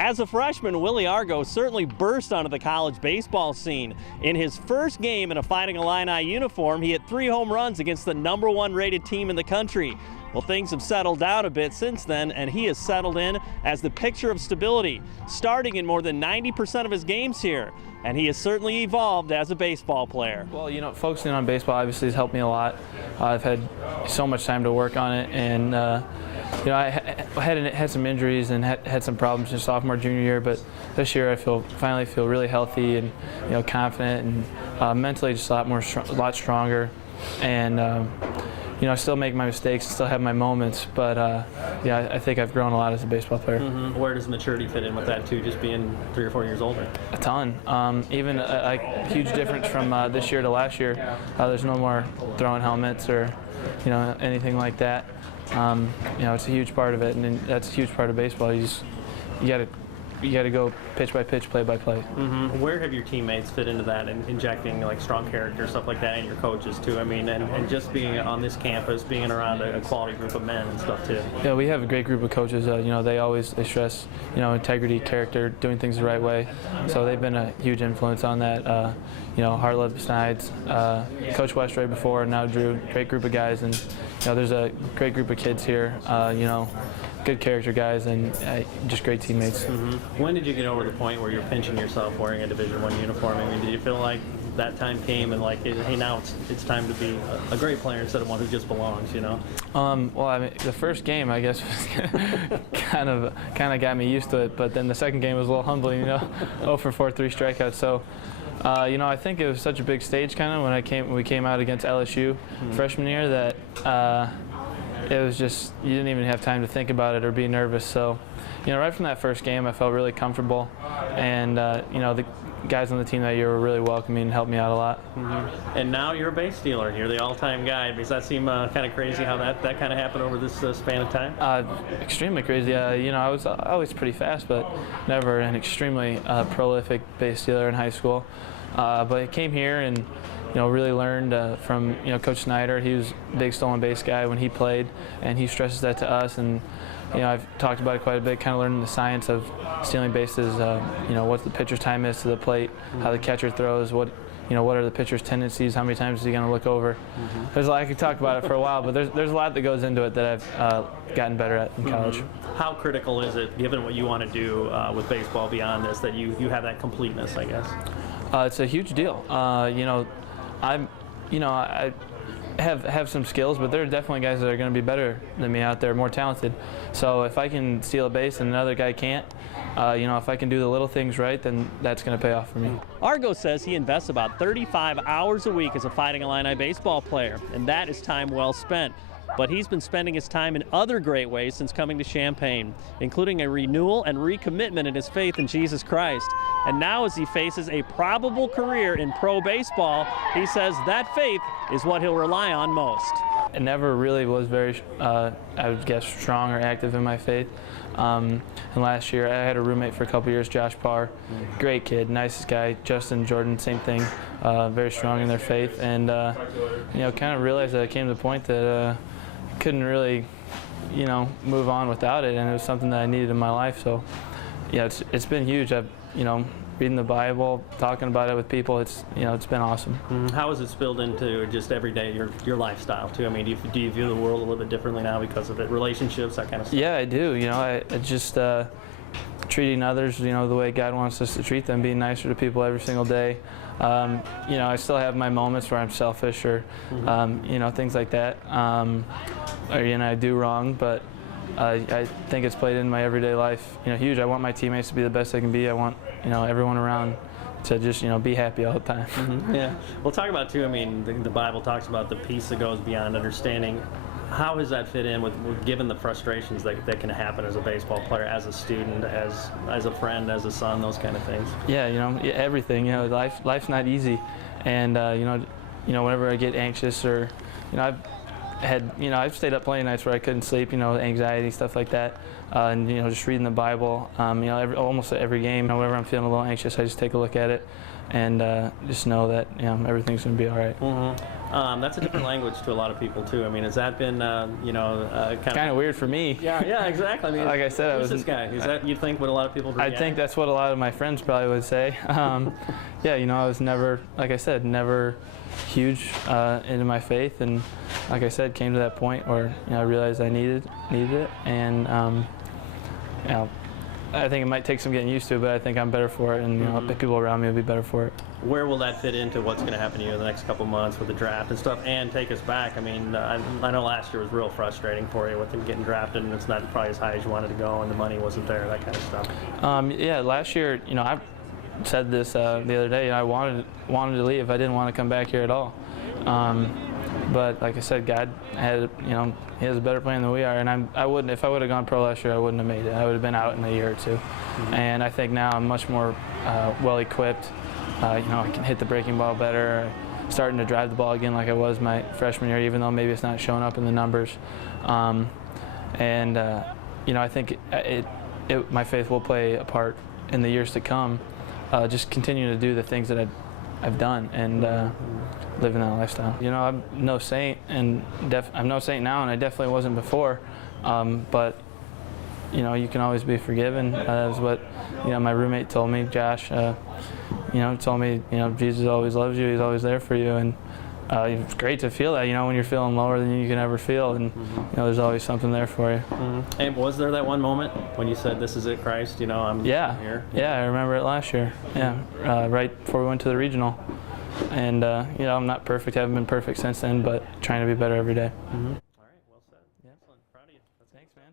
As a freshman, Willie Argo certainly burst onto the college baseball scene. In his first game in a Fighting Illini uniform, he hit 3 home runs against the #1 rated team in the country. Well, things have settled down a bit since then, and he has settled in as the picture of stability, starting in more than 90% of his games here. And he has certainly evolved as a baseball player. Well, you know, focusing on baseball obviously has helped me a lot. I've had so much time to work on it, and you know, I had some injuries and had some problems in sophomore, junior year, but this year I finally feel really healthy and, you know, confident, and mentally just a lot stronger. And you know, I still make my mistakes, still have my moments, but yeah, I think I've grown a lot as a baseball player. Where does maturity fit in with that too, just being 3 or 4 years older? A ton. Even a huge difference from this year to last year. There's no more throwing helmets or, you know, anything like that. You know, it's a huge part of it, and that's a huge part of baseball. You got to go pitch by pitch, play by play. Where have your teammates fit into that, and injecting like strong character, stuff like that, and your coaches too? I mean, and just being on this campus, being around a quality group of men and stuff too. Yeah, we have a great group of coaches. You know, they stress, you know, integrity, character, doing things the right way. So they've been a huge influence on that. You know, Hartleb besides, Coach West right before, and now Drew. Great group of guys, and you know, there's a great group of kids here. You know, good character guys, and just great teammates. When did you get over the point where you're pinching yourself wearing a Division I uniform? I mean, did you feel like that time came and like, hey, now it's time to be a great player instead of one who just belongs, you know? Well, I mean, the first game, I guess, was kind of got me used to it, but then the second game was a little humbling, you know, 0 for 4, 3 strikeouts. So, you know, I think it was such a big stage kind of when we came out against LSU freshman year that it was just, you didn't even have time to think about it or be nervous. So, you know, right from that first game, I felt really comfortable, and you know, the guys on the team that year were really welcoming and helped me out a lot. And now you're a base stealer. You're the all-time guy. Does that seem kind of crazy how that kind of happened over this span of time? Extremely crazy. You know, I was always pretty fast, but never an extremely prolific base stealer in high school. But I came here and, you know, really learned from, you know, Coach Snyder. He was a big stolen base guy when he played, and he stresses that to us. And, you know, I've talked about it quite a bit, kind of learning the science of stealing bases. You know, what the pitcher's time is to the plate, how the catcher throws, what are the pitcher's tendencies, how many times is he going to look over. There's a lot, I could talk about it for a while, but there's a lot that goes into it that I've gotten better at in college. How critical is it, given what you want to do with baseball beyond this, that you have that completeness, I guess? It's a huge deal. You know, I have some skills, but there are definitely guys that are going to be better than me out there, more talented. So if I can steal a base and another guy can't, you know, if I can do the little things right, then that's going to pay off for me. Argo says he invests about 35 hours a week as a Fighting Illini baseball player, and that is time well spent. But he's been spending his time in other great ways since coming to Champaign, including a renewal and recommitment in his faith in Jesus Christ. And now, as he faces a probable career in pro baseball, he says that faith is what he'll rely on most. I never really was very, I would guess, strong or active in my faith. And last year, I had a roommate for a couple years, Josh Parr, great kid, nicest guy. Justin Jordan, same thing, very strong in their faith. And, you know, kind of realized that I came to the point that couldn't really, you know, move on without it, and it was something that I needed in my life. So, yeah, it's been huge. I've, you know, reading the Bible, talking about it with people, it's, you know, it's been awesome. How has it spilled into just every day your lifestyle too? I mean, do you view the world a little bit differently now because of it? Relationships, that kind of stuff? Yeah, I do. You know, I just treating others, you know, the way God wants us to treat them, being nicer to people every single day. You know, I still have my moments where I'm selfish or, you know, things like that. Or, you know, I do wrong, but I think it's played in my everyday life, you know, huge. I want my teammates to be the best they can be. I want, you know, everyone around to just, you know, be happy all the time. Yeah. We'll talk about too, I mean, the Bible talks about the peace that goes beyond understanding. How does that fit in with given the frustrations that can happen as a baseball player, as a student, as a friend, as a son, those kind of things? Yeah, you know, everything. You know, life's not easy, and you know, whenever I get anxious or, you know, I've stayed up plenty nights where I couldn't sleep. You know, anxiety, stuff like that, and you know, just reading the Bible. You know, almost every game, whenever I'm feeling a little anxious, I just take a look at it, and just know that, you know, everything's going to be all right. That's a different language to a lot of people too. I mean, has that been, kind of weird for me? Yeah, exactly. I mean, like I said, who's this guy? Is that, you think, what a lot of people do? I think that's what a lot of my friends probably would say. Yeah, I was never, like I said, never huge into my faith, and like I said, came to that point where I realized I needed it, and I think it might take some getting used to, but I think I'm better for it, and people around me will be better for it. Where will that fit into what's going to happen to you in the next couple months with the draft and stuff? And take us back. I mean, I know last year was real frustrating for you with them getting drafted, and it's not probably as high as you wanted to go, and the money wasn't there, that kind of stuff. Yeah, last year, I said this the other day. I wanted to leave. I didn't want to come back here at all. But like I said, God had, He has a better plan than we are, and I wouldn't. If I would have gone pro last year, I wouldn't have made it. I would have been out in a year or two. And I think now I'm much more well equipped. I can hit the breaking ball better. Starting to drive the ball again like I was my freshman year, even though maybe it's not showing up in the numbers. I think my faith will play a part in the years to come. Just continuing to do the things that I've done and living that lifestyle. I'm no saint, and I'm no saint now, and I definitely wasn't before. But you can always be forgiven. That's what my roommate told me, Josh. Told me Jesus always loves you. He's always there for you, and it's great to feel that. When you're feeling lower than you can ever feel, and there's always something there for you. And was there that one moment when you said, "This is it, Christ"? I'm here. Yeah, I remember it last year. Yeah, right before we went to the regional. And I'm not perfect. I haven't been perfect since then, but trying to be better every day. All right, well said. Yeah. Excellent. Proud of you. Thanks, man.